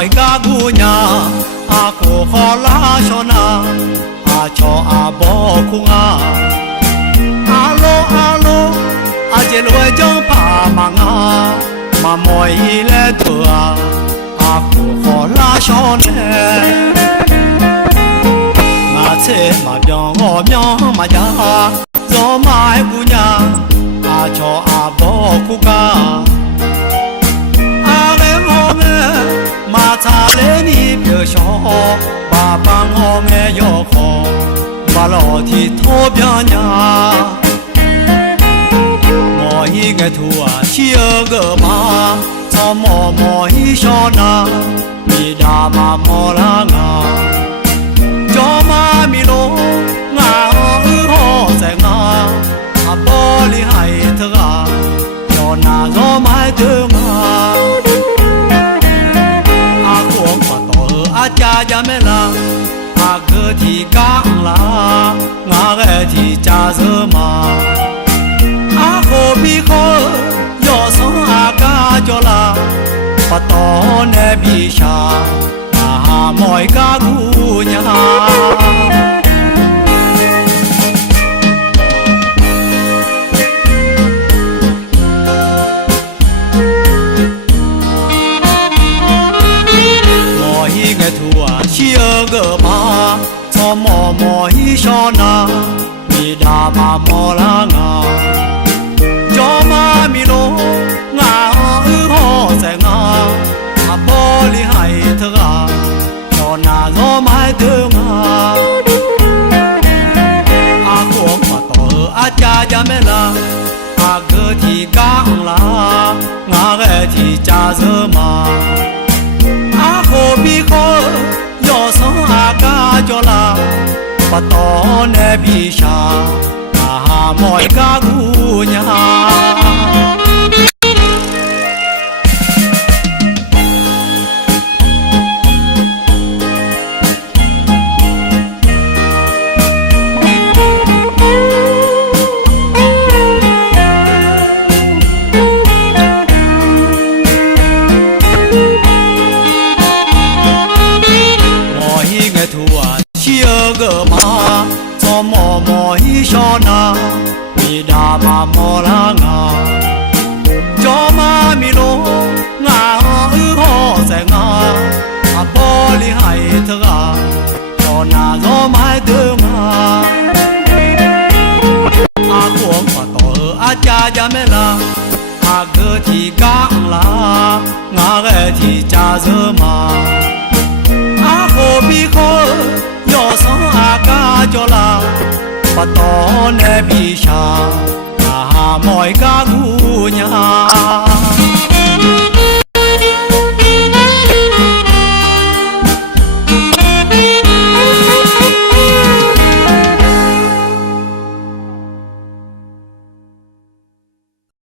mọi ca gu nhà à cô khó lá cho na à cho à bỏ cung alo alo à chỉ lùi trong bà mà mọi lẽ thừa à cô khó lá cho nè mà thế mà nhỏ ngõ nhỏ mà ya gió mai gu nhà à cho à bỏ cung mà ta lên đi biểu cho bà bằng họ nghe yo khó bà lo thì thô bia nhà mọi ngày thua chia gỡ mà cho mọi cho na mi đà mà mò la ngà cho mà mi lô ngà họ sẽ ngà à bỏ đi hay thơ à cho na gió mai tương à cha cha mẹ la à cơ thì cá la ngã cái thì cha dơ mà à khô bi khô gió sống à cá cho la bắt to nè bi cha à mọi cá gu nhà chia gỡ mà cho mọi cho na mi đà mà mò la ngà cho mà mi lô ngà họ sẽ ngà à bỏ đi hay thơ à cho na gió mai tương à cuồng mà tổ à cha cha mẹ la à cơ thì cá la ngà cái thì cha dơ mà à khô bi khô gió sống à cá cho la bắt to nè bi cha à mọi cá gu nhà chia gỡ mà cho mọi cho na mi đà mà mò la ngà cho mà mi lô ngà họ sẽ ngà à bỏ đi hay thơ à cho na gió mai tương à cuồng mà tổ à cha cha mẹ la à cơ thì cá la ngà cái thì cha dơ mà à khô bi khô gió sống à cá cho la bắt to nè bi cha à mọi cá gu nhà